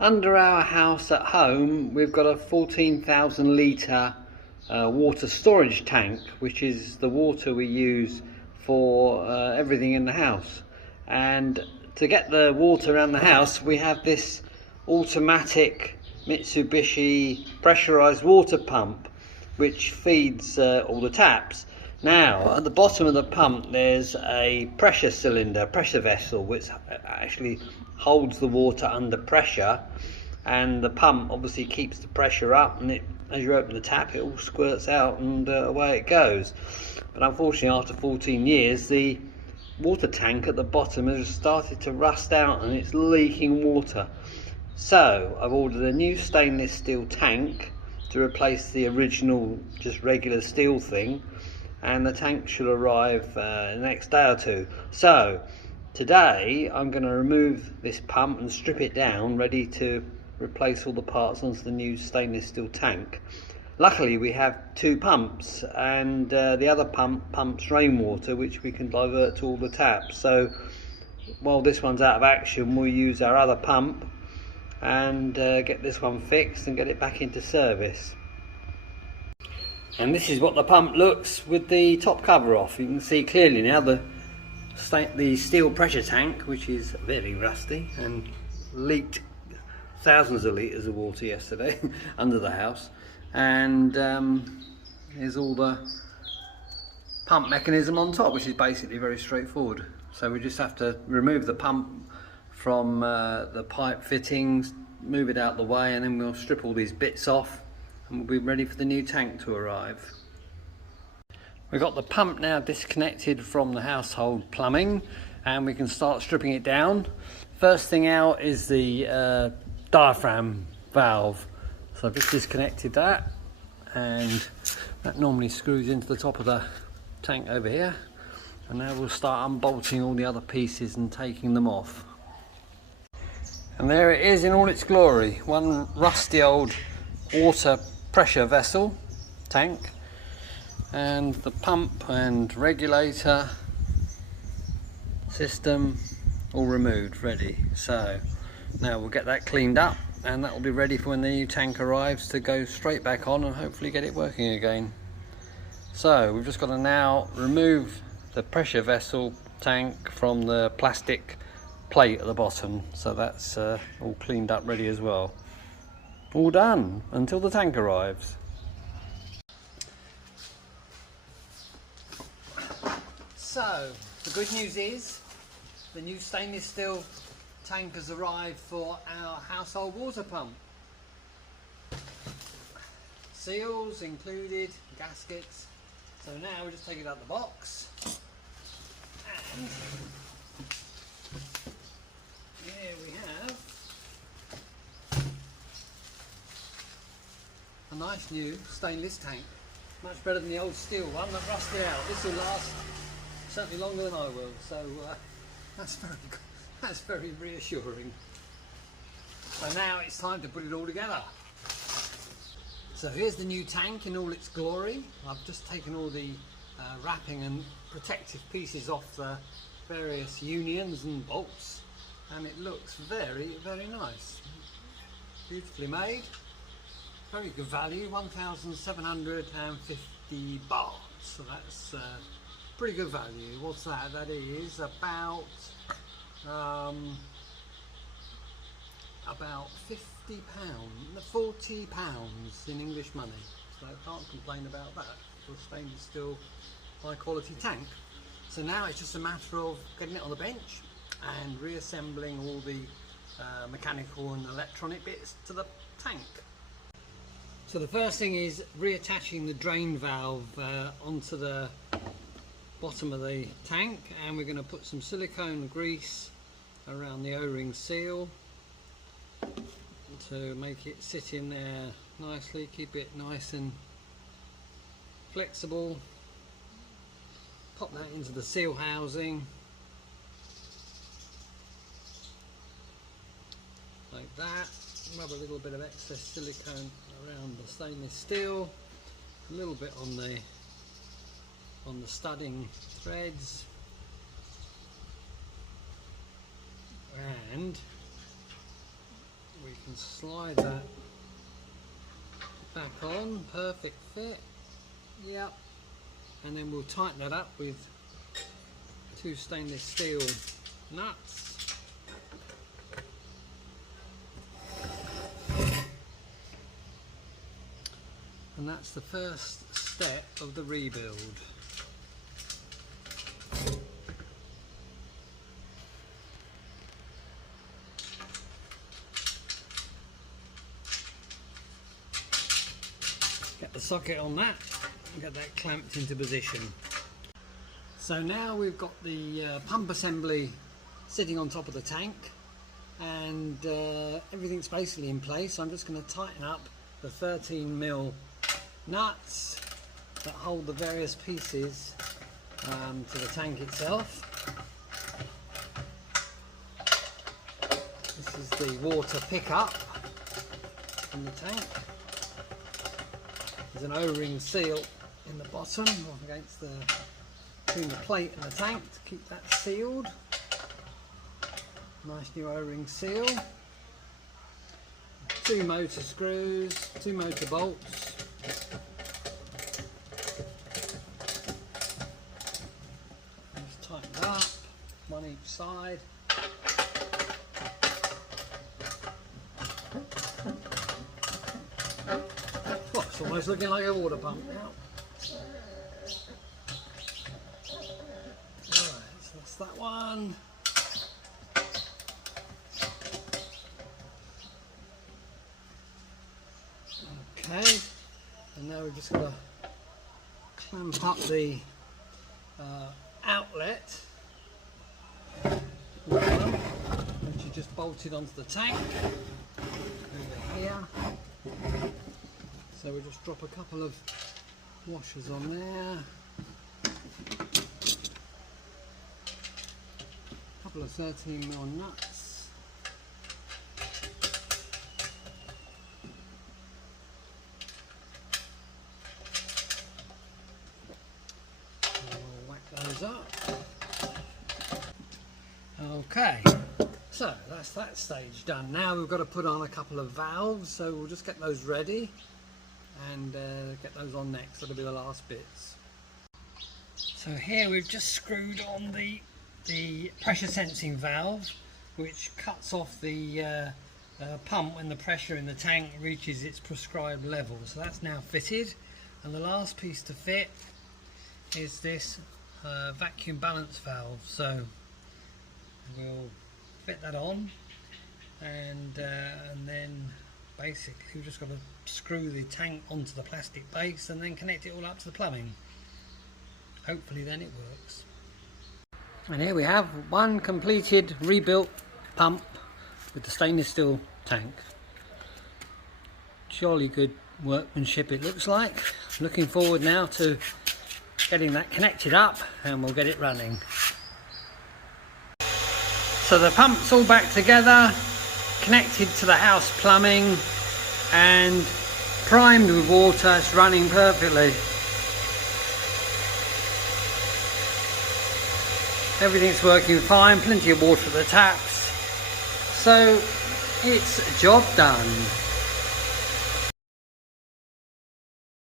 Under our house at home, we've got a 14,000 litre water storage tank, which is the water we use for everything in the house. And to get the water around the house, we have this automatic Mitsubishi Pressurised Water Pump, which feeds all the taps. Now, at the bottom of the pump, there's a pressure cylinder, pressure vessel, which actually holds the water under pressure, and the pump obviously keeps the pressure up, and as you open the tap, it all squirts out and away it goes. But unfortunately, after 14 years, the water tank at the bottom has started to rust out and it's leaking water. So I've ordered a new stainless steel tank to replace the original just regular steel thing, and the tank should arrive in the next day or two. So today I'm going to remove this pump and strip it down, ready to replace all the parts onto the new stainless steel tank. Luckily we have two pumps, and the other pump pumps rainwater, which we can divert to all the taps. So while this one's out of action, we'll use our other pump and get this one fixed and get it back into service. And this is what the pump looks with the top cover off. You can see clearly now the steel pressure tank, which is very rusty and leaked thousands of litres of water yesterday under the house. And here's all the pump mechanism on top, which is basically very straightforward. So we just have to remove the pump from the pipe fittings, move it out the way, and then we'll strip all these bits off and we'll be ready for the new tank to arrive. We've got the pump now disconnected from the household plumbing, and we can start stripping it down. First thing out is the diaphragm valve. So I've just disconnected that, and that normally screws into the top of the tank over here. And now we'll start unbolting all the other pieces and taking them off. And there it is in all its glory. One rusty old water pressure vessel tank, and the pump and regulator system all removed, ready. So now we'll get that cleaned up, and that will be ready for when the new tank arrives to go straight back on and hopefully get it working again. So we've just got to now remove the pressure vessel tank from the plastic plate at the bottom. So that's all cleaned up, ready as well. All done until the tank arrives. So the good news is the new stainless steel tank has arrived for our household water pump. Seals included, gaskets. So now we just take it out of the box, and here we have a nice new stainless tank. Much better than the old steel one that rusted out. This will last certainly longer than I will, so that's very good. That's very reassuring. So now it's time to put it all together. So here's the new tank in all its glory. I've just taken all the wrapping and protective pieces off the various unions and bolts, and it looks very, very nice. Beautifully made. Very good value, 1,750 baht. So that's pretty good value. What's that? That is about 50 pounds, 40 pounds in English money. So I can't complain about that for a stainless steel high quality tank. So now it's just a matter of getting it on the bench and reassembling all the mechanical and electronic bits to the tank. So the first thing is reattaching the drain valve onto the bottom of the tank, and we're going to put some silicone grease around the O-ring seal to make it sit in there nicely, keep it nice and flexible. Pop that into the seal housing like that. Rub a little bit of excess silicone around the stainless steel, a little bit on the studding threads, and we and slide that back on, perfect fit. Yep. And then we'll tighten that up with 2 stainless steel nuts. And that's the first step of the rebuild. Get the socket on that and get that clamped into position. So now we've got the pump assembly sitting on top of the tank, and everything's basically in place. I'm just going to tighten up the 13mm nuts that hold the various pieces to the tank itself. This is the water pickup from the tank. There's an O-ring seal in the bottom against between the plate and the tank to keep that sealed. Nice new O-ring seal. 2 motor screws, 2 motor bolts. Just tighten it up, one each side. Oh, it's almost looking like a water pump now. Alright, so that's that one. Okay, and now we're just going to clamp up the outlet, which is just bolted onto the tank over here. So we'll just drop a couple of washers on there, a couple of 13mm nuts. We'll whack those up. Okay, so that's that stage done. Now we've got to put on a couple of valves, so we'll just get those ready and get those on next. That'll be the last bits. So here we've just screwed on the pressure sensing valve, which cuts off the pump when the pressure in the tank reaches its prescribed level. So that's now fitted, and the last piece to fit is this vacuum balance valve. So we'll fit that on, and then basically we've just got to screw the tank onto the plastic base and then connect it all up to the plumbing. Hopefully then it works. And here we have one completed rebuilt pump with the stainless steel tank. Jolly good workmanship it looks like. Looking forward now to getting that connected up, and we'll get it running. So the pump's all back together, connected to the house plumbing and primed with water. It's running perfectly. Everything's working fine, plenty of water at the taps. So it's a job done.